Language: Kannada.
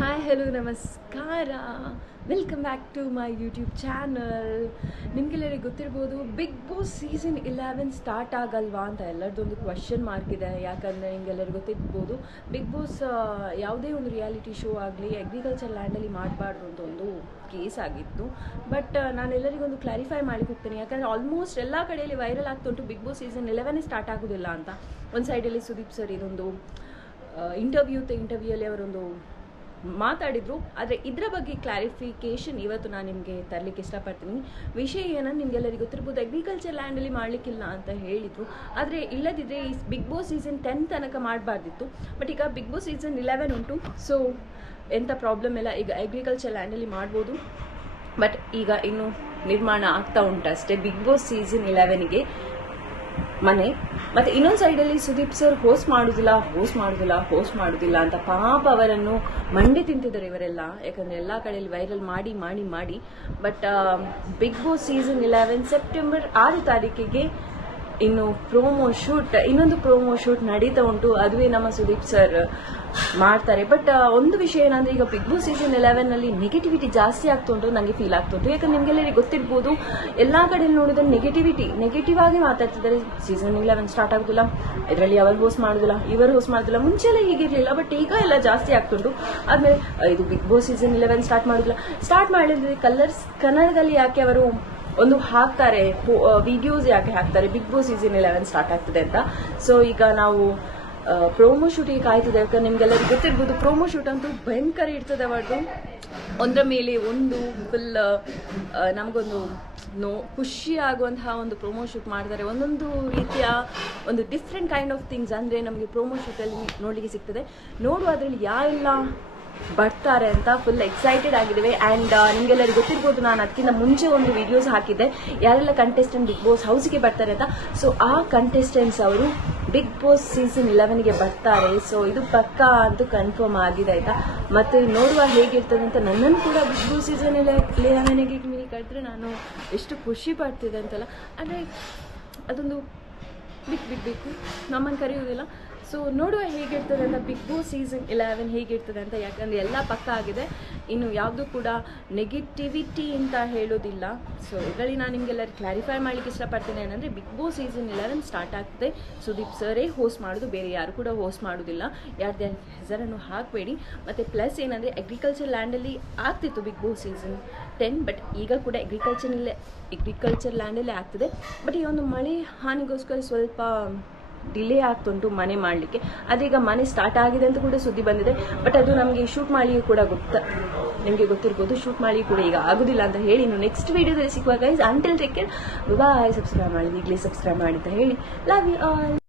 ಹಾಯ್ ಹಲೋ ನಮಸ್ಕಾರ welcome back to my YouTube channel ನಿಮಗೆಲ್ಲರಿಗೆ ಗೊತ್ತಿರ್ಬೋದು Bigg Boss season eleven start ಆಗಲ್ವಾ ಅಂತ ಎಲ್ಲರದೊಂದು ಕ್ವಶನ್ ಮಾರ್ಕ್ ಇದೆ. ಯಾಕಂದರೆ ನಿಮಗೆಲ್ಲರಿಗೂ ಗೊತ್ತಿರ್ಬೋದು ಬಿಗ್ ಬಾಸ್ ಯಾವುದೇ ಒಂದು ರಿಯಾಲಿಟಿ ಶೋ ಆಗಲಿ ಅಗ್ರಿಕಲ್ಚರ್ ಲ್ಯಾಂಡಲ್ಲಿ ಮಾಡಬಾರ್ದು ಅಂತ ಒಂದು ಕೇಸ್ ಆಗಿತ್ತು. ಬಟ್ ನಾನು ಎಲ್ಲರಿಗೊಂದು ಕ್ಲಾರಿಫೈ ಮಾಡಿ ಹೋಗ್ತೇನೆ ಯಾಕಂದರೆ ಆಲ್ಮೋಸ್ಟ್ ಎಲ್ಲ ಕಡೆಯಲ್ಲಿ ವೈರಲ್ ಆಗ್ತುಂಟು ಬಿಗ್ ಬಾಸ್ ಸೀಸನ್ ಇಲೆವೆನೇ ಸ್ಟಾರ್ಟ್ ಆಗೋದಿಲ್ಲ ಅಂತ. ಒಂದು ಸೈಡಲ್ಲಿ ಸುದೀಪ್ ಸರ್ ಇದೊಂದು ಇಂಟರ್ವ್ಯೂ ಇಂಟರ್ವ್ಯೂಯಲ್ಲಿ ಅವರೊಂದು ಮಾತಾಡಿದ್ರು. ಆದರೆ ಇದರ ಬಗ್ಗೆ ಕ್ಲಾರಿಫಿಕೇಶನ್ ಇವತ್ತು ನಾನು ನಿಮಗೆ ತರಲಿಕ್ಕೆ ಇಷ್ಟಪಡ್ತೀನಿ. ವಿಷಯ ಏನಂದ್ರೆ ನಿಮಗೆಲ್ಲರಿಗೂ ಗೊತ್ತಿರ್ಬೋದು ಅಗ್ರಿಕಲ್ಚರ್ ಲ್ಯಾಂಡಲ್ಲಿ ಮಾಡಲಿಕ್ಕಿಲ್ಲ ಅಂತ ಹೇಳಿದರು. ಆದರೆ ಇಲ್ಲದಿದ್ದರೆ ಈ ಬಿಗ್ ಬಾಸ್ ಸೀಸನ್ ಟೆನ್ ತನಕ ಮಾಡಬಾರ್ದಿತ್ತು. ಬಟ್ ಈಗ ಬಿಗ್ ಬಾಸ್ ಸೀಸನ್ ಇಲೆವೆನ್ ಉಂಟು. ಸೊ ಎಂಥ ಪ್ರಾಬ್ಲಮ್ ಇಲ್ಲ. ಈಗ ಅಗ್ರಿಕಲ್ಚರ್ ಲ್ಯಾಂಡಲ್ಲಿ ಮಾಡ್ಬೋದು. ಬಟ್ ಈಗ ಇನ್ನು ನಿರ್ಮಾಣ ಆಗ್ತಾ ಉಂಟಷ್ಟೇ ಬಿಗ್ ಬಾಸ್ ಸೀಸನ್ ಇಲೆವೆನ್ಗೆ ಮನೆ. ಮತ್ತೆ ಇನ್ನೊಂದು ಸೈಡಲ್ಲಿ ಸುದೀಪ್ ಸರ್ ಹೋಸ್ಟ್ ಮಾಡುದಿಲ್ಲ ಹೋಸ್ಟ್ ಮಾಡುದಿಲ್ಲ ಹೋಸ್ಟ್ ಮಾಡುದಿಲ್ಲ ಅಂತ ಪಾಪ ಅವರನ್ನು ಮಂಡಿ ತಿಂತಿದ್ದಾರೆ ಇವರೆಲ್ಲ. ಯಾಕಂದ್ರೆ ಎಲ್ಲಾ ಕಡೆಯಲ್ಲಿ ವೈರಲ್ ಮಾಡಿ ಮಾಡಿ ಮಾಡಿ. But Bigg Boss season eleven September ಆರು ತಾರೀಕಿಗೆ ಇನ್ನು ಪ್ರೋಮೋ ಶೂಟ್ ಇನ್ನೊಂದು ಪ್ರೋಮೋ ಶೂಟ್ ನಡೀತಾ ಉಂಟು. ಅದುವೇ ನಮ್ಮ ಸುದೀಪ್ ಸರ್ ಮಾಡ್ತಾರೆ. ಬಟ್ ಒಂದು ವಿಷಯ ಏನಂದ್ರೆ, ಈಗ ಬಿಗ್ ಬಾಸ್ ಸೀಸನ್ ಇಲೆವೆನ್ ಅಲ್ಲಿ ನೆಗೆಟಿವಿಟಿ ಜಾಸ್ತಿ ಆಗ್ತಾ ಉಂಟು ನನಗೆ ಫೀಲ್ ಆಗ್ತಾ ಉಂಟು. ಯಾಕಂದ್ರೆ ನಿಮ್ಗೆಲ್ಲರಿಗೆ ಗೊತ್ತಿರ್ಬೋದು, ಎಲ್ಲಾ ಕಡೆ ನೋಡಿದ್ರೆ ನೆಗೆಟಿವಿಟಿ ನೆಗೆಟಿವ್ ಆಗಿ ಮಾತಾಡ್ತಿದ್ದಾರೆ. ಸೀಸನ್ ಇಲೆವೆನ್ ಸ್ಟಾರ್ಟ್ ಆಗುದಿಲ್ಲ, ಇದರಲ್ಲಿ ಅವರು ಹೋಸ್ಟ್ ಮಾಡುದಿಲ್ಲ, ಇವರು ಹೋಸ್ಟ್ ಮಾಡುದಿಲ್ಲ ಮುಂಚೆ ಎಲ್ಲ ಹೀಗಿರ್ಲಿಲ್ಲ. ಬಟ್ ಈಗ ಎಲ್ಲ ಜಾಸ್ತಿ ಆಗ್ತುಂಟು ಆದ್ಮೇಲೆ ಇದು Bigg Boss season eleven start ಮಾಡುದಿಲ್ಲ. ಸ್ಟಾರ್ಟ್ ಮಾಡಿದ್ರೆ ಕಲರ್ಸ್ ಕನ್ನಡದಲ್ಲಿ ಯಾಕೆ ಅವರು ಒಂದು ಹಾಕ್ತಾರೆ ವಿಡಿಯೋಸ್ ಯಾಕೆ ಹಾಕ್ತಾರೆ? Bigg Boss season eleven start ಆಗ್ತದೆ ಅಂತ. ಸೊ ಈಗ ನಾವು ಪ್ರೋಮೋ ಶೂಟಿಗೆ ಕಾಯ್ತದೆ ಯಾಕಂದ್ರೆ ನಿಮ್ಗೆಲ್ಲರಿಗೂ ಗೊತ್ತಿರ್ಬೋದು ಪ್ರೋಮೋ ಶೂಟ್ ಅಂತೂ ಭಯಂಕರ ಇರ್ತದೆ ಅವರದು ಒಂದರ ಮೇಲೆ ಒಂದು ಫುಲ್ ನಮಗೊಂದು ನೋ, ಖುಷಿ ಆಗುವಂತಹ ಒಂದು ಪ್ರೋಮೋ ಶೂಟ್ ಮಾಡ್ತಾರೆ. ಒಂದೊಂದು ರೀತಿಯ ಒಂದು ಡಿಫ್ರೆಂಟ್ ಕೈಂಡ್ ಆಫ್ ಥಿಂಗ್ಸ್ ಅಂದರೆ ನಮಗೆ ಪ್ರೋಮೋ ಶೂಟಲ್ಲಿ ನೋಡಲಿಕ್ಕೆ ಸಿಗ್ತದೆ. ನೋಡುವ ಅದರಲ್ಲಿ ಯಾರೆಲ್ಲ ಬರ್ತಾರೆ ಅಂತ ಫುಲ್ ಎಕ್ಸೈಟೆಡ್ ಆಗಿದ್ದೇವೆ. ಆ್ಯಂಡ್ ನಿಮಗೆಲ್ಲರಿಗೂ ಗೊತ್ತಿರ್ಬೋದು ನಾನು ಅದಕ್ಕಿಂತ ಮುಂಚೆ ಒಂದು ವಿಡಿಯೋಸ್ ಹಾಕಿದ್ದೆ. ಯಾರೆಲ್ಲ ಕಂಟೆಸ್ಟೆಂಟ್ ಬಿಗ್ ಬಾಸ್ ಹೌಸ್ಗೆ ಬರ್ತಾರೆ ಅಂತ. ಸೊ ಆ ಕಂಟೆಸ್ಟೆಂಟ್ಸ್ ಅವರು ಬಿಗ್ ಬಾಸ್ ಸೀಸನ್ ಇಲೆವೆನ್ಗೆ ಬರ್ತಾರೆ. ಸೊ ಇದು ಪಕ್ಕಾ ಅಂತೂ ಕನ್ಫರ್ಮ್ ಆಗಿದೆ ಆಯಿತಾ? ಮತ್ತೆ ನೋಡುವ ಹೇಗಿರ್ತದೆ ಅಂತ ನನ್ನನ್ನು ಕೂಡ ಬಿಗ್ ಬಾಸ್ ಸೀಸನ್ ಇಲೆವೆನ್ಗೆ ಮೀರಿ ಕರೆದ್ರೆ ನಾನು ಎಷ್ಟು ಖುಷಿ ಪಡ್ತಿದ್ದೆ ಅಂತಲ್ಲ. ಅಂದರೆ ಅದೊಂದು ಬಿಗ್ ಬಿಗ್ ಬೇಕು ನಮ್ಮನ್ನು ಕರೆಯುವುದಿಲ್ಲ. ಸೊ ನೋಡುವ ಹೇಗಿರ್ತದೆ ಅಂತ ಬಿಗ್ ಬಾಸ್ ಸೀಸನ್ ಇಲೆವೆನ್ ಹೇಗಿರ್ತದೆ ಅಂತ, ಯಾಕಂದರೆ ಎಲ್ಲ ಪಕ್ಕ ಆಗಿದೆ. ಇನ್ನು ಯಾವುದು ಕೂಡ ನೆಗೆಟಿವಿಟಿ ಅಂತ ಹೇಳೋದಿಲ್ಲ. ಸೊ ಇದರಲ್ಲಿ ನಾನು ನಿಮಗೆಲ್ಲ ಕ್ಲಾರಿಫೈ ಮಾಡಲಿಕ್ಕೆ ಇಷ್ಟಪಡ್ತೇನೆ ಏನಂದರೆ Bigg Boss season eleven start ಆಗ್ತದೆ. ಸುದೀಪ್ ಸರೇ ಹೋಸ್ಟ್ ಮಾಡೋದು, ಬೇರೆ ಯಾರು ಕೂಡ ಹೋಸ್ಟ್ ಮಾಡೋದಿಲ್ಲ. ಯಾರ್ದೇ ಹೆಸರನ್ನು ಹಾಕಬೇಡಿ. ಮತ್ತು ಪ್ಲಸ್ ಏನಂದರೆ ಅಗ್ರಿಕಲ್ಚರ್ ಲ್ಯಾಂಡಲ್ಲಿ ಆಗ್ತಿತ್ತು Bigg Boss season ten but ಈಗ ಕೂಡ ಅಗ್ರಿಕಲ್ಚರ್ನಲ್ಲೇ ಅಗ್ರಿಕಲ್ಚರ್ ಲ್ಯಾಂಡಲ್ಲೇ ಆಗ್ತದೆ. ಬಟ್ ಈ ಒಂದು ಮಳೆ ಹಾನಿಗೋಸ್ಕರ ಸ್ವಲ್ಪ ಡಿಲೇ ಆಗ್ತುಂಟು ಮನೆ ಮಾಡಲಿಕ್ಕೆ. ಅದೀಗ ಮನೆ ಸ್ಟಾರ್ಟ್ ಆಗಿದೆ ಅಂತ ಕೂಡ ಸುದ್ದಿ ಬಂದಿದೆ. ಬಟ್ ಅದು ನಮಗೆ ಶೂಟ್ ಮಾಡಲಿಕ್ಕೆ ಕೂಡ ಗೊತ್ತ ನಿಮಗೆ ಗೊತ್ತಿರ್ಬೋದು ಶೂಟ್ ಮಾಡಿ ಕೂಡ ಈಗ ಆಗುದಿಲ್ಲ ಅಂತ ಹೇಳಿ ನೀವು ನೆಕ್ಸ್ಟ್ ವಿಡಿಯೋದಲ್ಲಿ ಸಿಗುವಾಗ until take care bye subscribe ಮಾಡಿ, ಈಗಲೇ ಸಬ್ಸ್ಕ್ರೈಬ್ ಮಾಡಿ ಅಂತ ಹೇಳಿ. Love you all